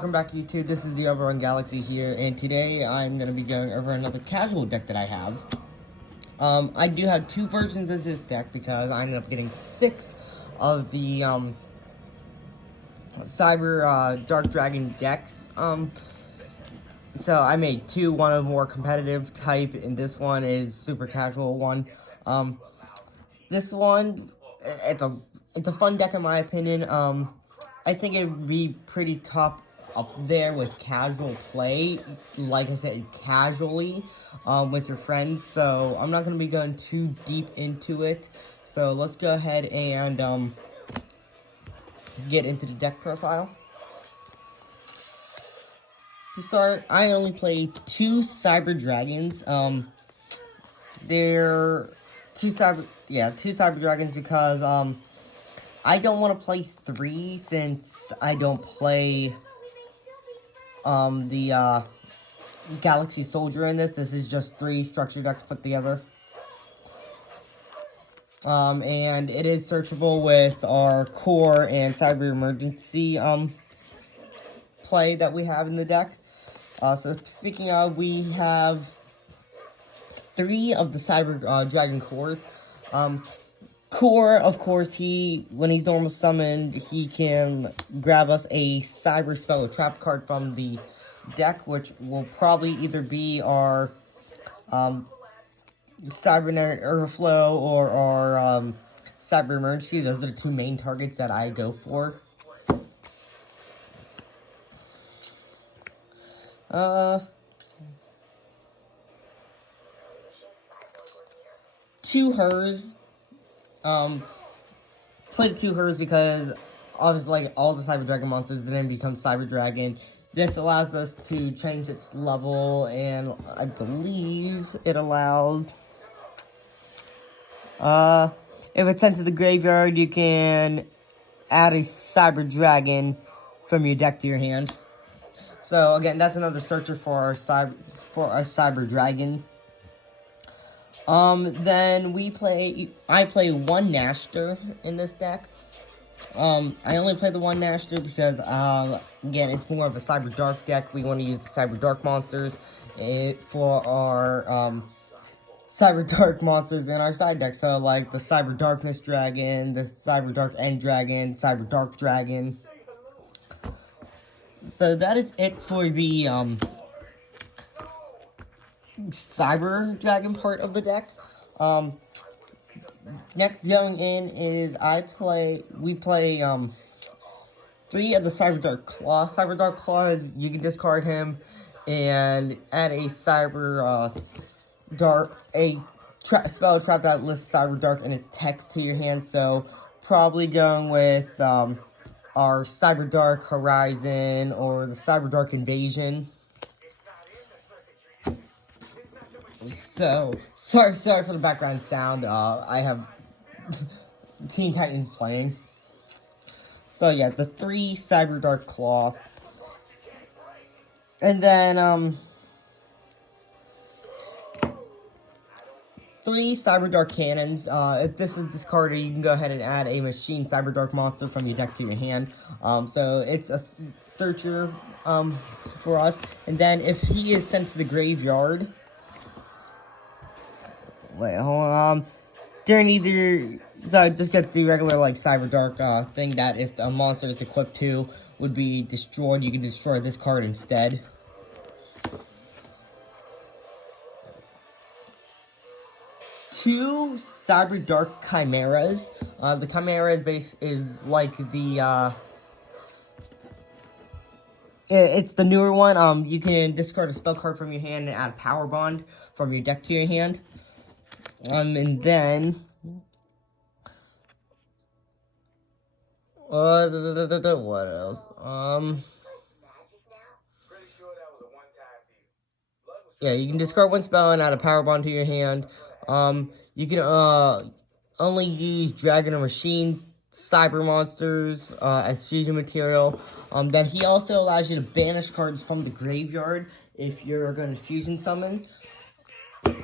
welcome back to YouTube. This is the Overrun Galaxy here, and today I'm going to be going over another casual deck that I have. I do have two versions of this deck because I ended up getting 6 of the Cyberdark Dragon decks. So I made 2, one of more competitive type, and this one is super casual one. This one, it's a fun deck in my opinion. I think it would be pretty top up there with casual play, like I said, casually, with your friends. So I'm not going to be going too deep into it. So let's go ahead and get into the deck profile. To start, I only play 2 Cyber Dragons. They're 2 Cyber Dragons because I don't want to play 3 since I don't play the Galaxy Soldier in this. This is just 3 structure decks put together. And it is searchable with our core and cyber emergency play that we have in the deck. So speaking of, we have 3 of the Cyber Dragon cores. Core, of course, when he's normal summoned, he can grab us a Cyber Spell or Trap card from the deck, which will probably either be our Cybernetic Overflow or our Cyber Emergency. Those are the 2 main targets that I go for. Two Hers. Played 2 Hers because obviously like all the Cyber Dragon monsters then become Cyber Dragon. This allows us to change its level, and I believe it allows if it's sent to the graveyard, you can add a Cyber Dragon from your deck to your hand. So again, that's another searcher for our Cyber Dragon. Then I play 1 Nashter in this deck. I only play the 1 Nashter because, again, it's more of a Cyberdark deck. We want to use the Cyberdark monsters for our, Cyberdark monsters in our side deck. So, like, the Cyberdarkness Dragon, the Cyberdark End Dragon, Cyberdark Dragon. So that is it for the, Cyber Dragon part of the deck. Next going in is we play 3 of the Cyberdark Claw. Cyberdark Claw is, you can discard him and add a spell trap that lists Cyberdark and its text to your hand. So probably going with our Cyberdark Horizon or the Cyberdark Invasion. So, sorry for the background sound. I have Teen Titans playing. So yeah, the 3 Cyberdark Claw. And then, 3 Cyberdark Cannons. If this is discarded, you can go ahead and add a Machine Cyberdark monster from your deck to your hand. So it's a searcher, for us. And then if he is sent to the graveyard, wait, hold on. During so it just gets the regular, like, Cyberdark, thing that if a monster is equipped to would be destroyed, you can destroy this card instead. Two Cyberdark Chimeras. The Chimera is like the, it's the newer one. You can discard a spell card from your hand and add a Power Bond from your deck to your hand. And then, what else? Yeah, you can discard 1 spell and add a Power Bond to your hand. You can, only use Dragon or Machine Cyber monsters, as fusion material. Then he also allows you to banish cards from the graveyard if you're going to fusion summon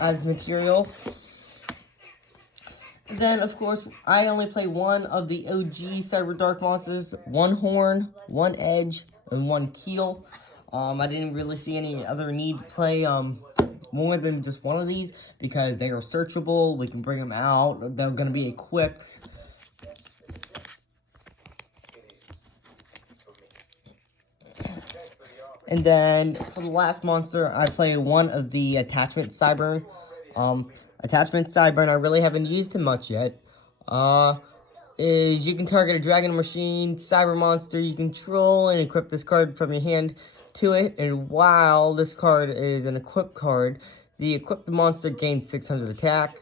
as material. Then, of course, I only play 1 of the OG Cyberdark monsters. 1 Horn, 1 Edge, and 1 Keel. I didn't really see any other need to play more than just one of these because they are searchable. We can bring them out. They're going to be equipped. And then for the last monster, I play one of the Attachment Cyber. Attachment Cyber, I really haven't used him much yet. Is you can target a dragon machine, cyber monster you control, and equip this card from your hand to it. And while this card is an equipped card, the equipped monster gains 600 attack.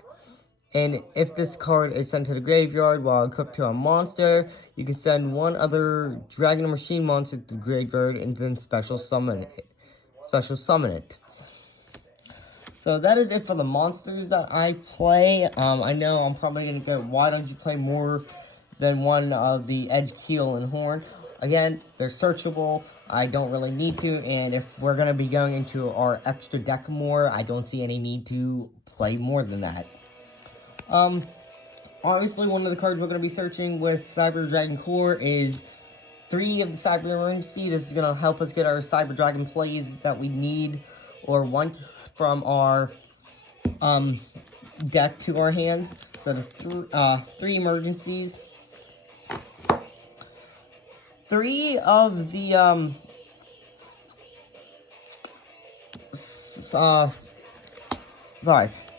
And if this card is sent to the graveyard while equipped to a monster, you can send one other dragon or machine monster to the graveyard and then special summon it. So that is it for the monsters that I play. I know I'm probably going to go, why don't you play more than one of the Edge, Keel, and Horn? Again, they're searchable. I don't really need to. And if we're going to be going into our extra deck more, I don't see any need to play more than that. Obviously, one of the cards we're going to be searching with Cyber Dragon Core is 3 of the Cyber Emergency. This is going to help us get our Cyber Dragon plays that we need or want from our deck to our hand. So the 3 emergencies. 3 of the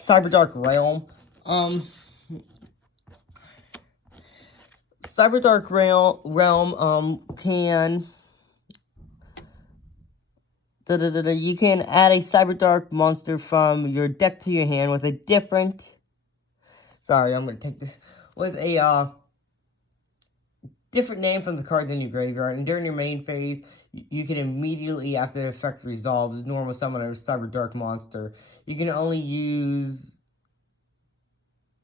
Cyberdark Realm. Cyberdark Realm can you can add a Cyberdark monster from your deck to your hand with a different. Sorry, I'm gonna take this with a different name from the cards in your graveyard, and during your main phase, you can immediately, after the effect resolves, normal summon a Cyberdark monster. You can only use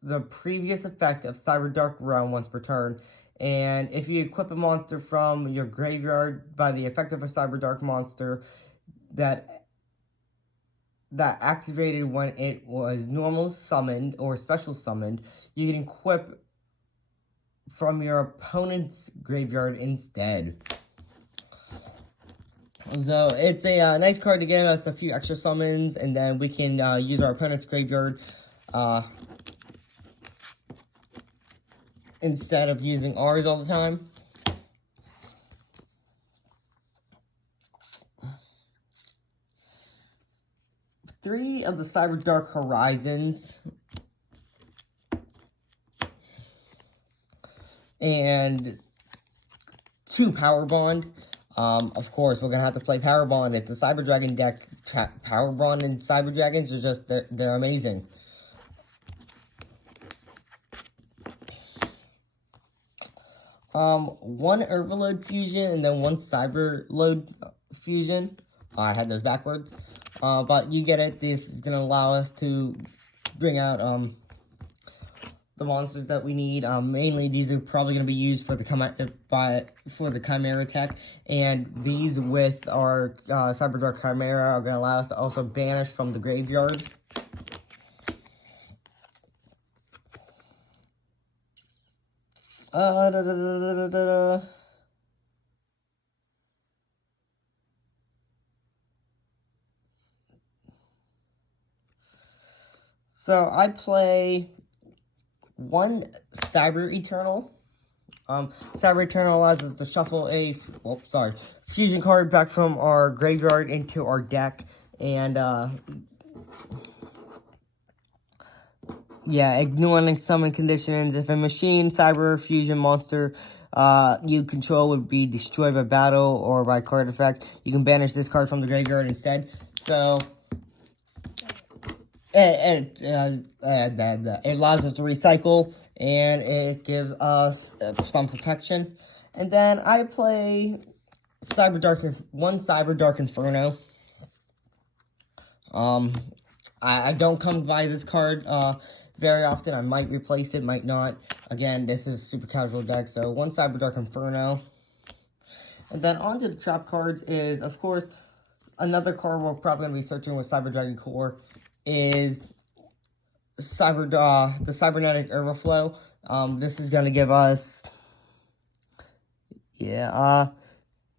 the previous effect of Cyberdark Realm once per turn, and if you equip a monster from your graveyard by the effect of a Cyberdark monster that activated when it was normal summoned or special summoned, you can equip from your opponent's graveyard instead. So it's a nice card to give us a few extra summons, and then we can use our opponent's graveyard instead of using ours all the time. Three of the Cyberdark Horizons. And 2 Power Bond. Of course, we're going to have to play Power Bond. It's a Cyber Dragon deck. Power Bond and Cyber Dragons are just, they're amazing. One Overload Fusion and then 1 Cyber Load Fusion. I had those backwards. But you get it. This is going to allow us to bring out, the monsters that we need. Mainly, these are probably going to be used for the Chimera tech, and these with our Cyberdark Chimera are going to allow us to also banish from the graveyard. So I play 1 Cyber Eternal. Cyber Eternal allows us to shuffle a fusion card back from our graveyard into our deck, and ignoring summon conditions. If a machine, cyber, fusion monster you control would be destroyed by battle or by card effect, you can banish this card from the graveyard instead. So it allows us to recycle, and it gives us some protection. And then I play one Cyberdark Inferno. I don't come by this card very often. I might replace it, might not. Again, this is a super casual deck, so 1 Cyberdark Inferno. And then onto the trap cards is, of course, another card we're probably going to be searching with Cyber Dragon Core is the Cybernetic Overflow. This is going to give us,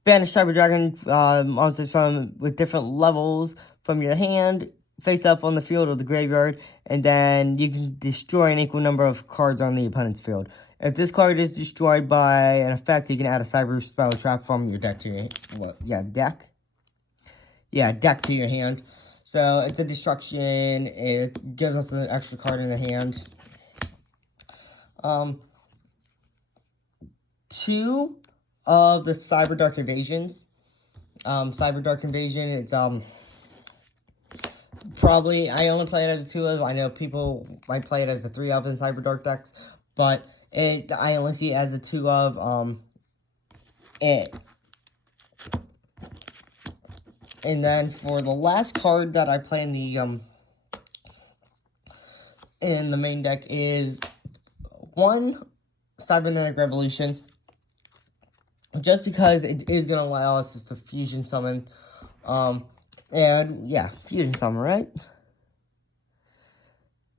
banish Cyber Dragon monsters with different levels from your hand, face up on the field or the graveyard, and then you can destroy an equal number of cards on the opponent's field. If this card is destroyed by an effect, you can add a Cyber Spell Trap from your deck to your deck. Yeah, deck to your hand. So it's a destruction. It gives us an extra card in the hand. 2 of the Cyberdark Invasions. Cyberdark Invasion, it's probably, I only play it as a 2 of. I know people might play it as a 3 of in Cyberdark decks, but I only see it as a 2 of it. And then for the last card that I play in the main deck is 1 Cybernetic Revolution. Just because it is going to allow us just to fusion summon. And yeah, fusion summon, right?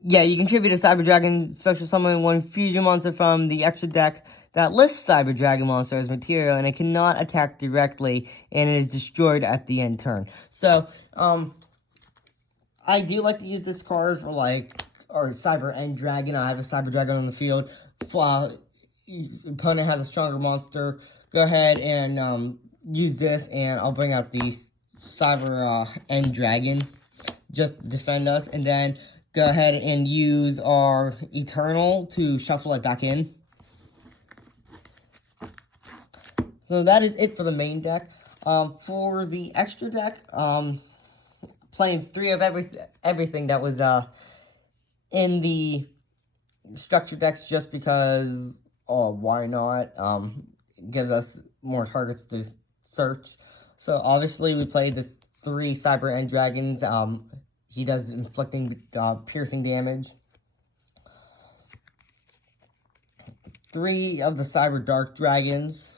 Yeah, you contribute a Cyber Dragon special summon 1 fusion monster from the extra deck that lists Cyber Dragon monster as material, and it cannot attack directly, and it is destroyed at the end turn. So, I do like to use this card for or Cyber End Dragon. I have a Cyber Dragon on the field. Opponent has a stronger monster. Go ahead and use this, and I'll bring out the Cyber End Dragon just to defend us, and then go ahead and use our Eternal to shuffle it back in. So that is it for the main deck. For the extra deck, playing 3 of everything that was in the structure decks just because, why not? It gives us more targets to search. So obviously we played the 3 Cyber End Dragons. He does inflicting piercing damage. 3 of the Cyberdark Dragons.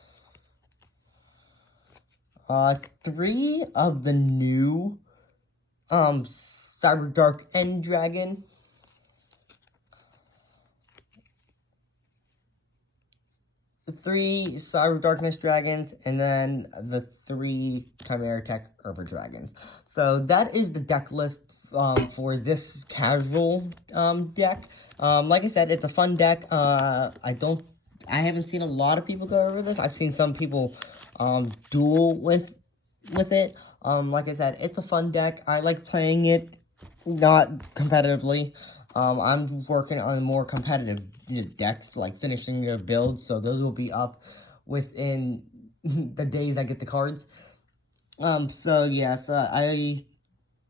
3 of the new Cyberdark End Dragon. 3 Cyber Darkness Dragons, and then the 3 Chimera Tech Urber Dragons. So that is the deck list for this casual deck. Like I said, it's a fun deck. I haven't seen a lot of people go over this. I've seen some people duel with it. Like I said, it's a fun deck. I like playing it, not competitively. I'm working on more competitive decks, like finishing your builds, so those will be up within the days I get the cards. So yes, I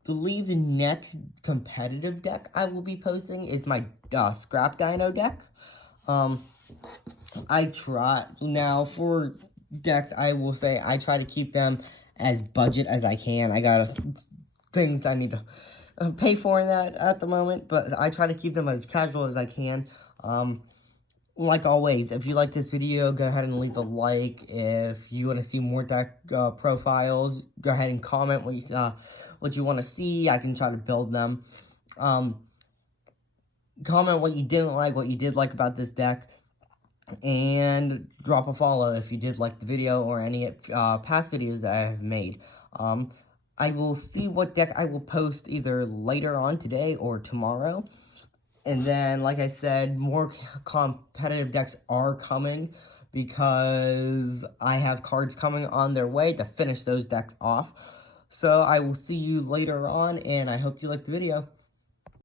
believe the next competitive deck I will be posting is my Scrap Dino deck. I try, now for decks, I will say I try to keep them as budget as I can. I got things I need to pay for in that at the moment, but I try to keep them as casual as I can. Like always, if you like this video, go ahead and leave a like. If you want to see more deck profiles, go ahead and comment what you want to see. I can try to build them. Comment what you didn't like, what you did like about this deck, and drop a follow if you did like the video or any past videos that I have made. I will see what deck I will post either later on today or tomorrow. And then, like I said, more competitive decks are coming because I have cards coming on their way to finish those decks off. So I will see you later on, and I hope you liked the video.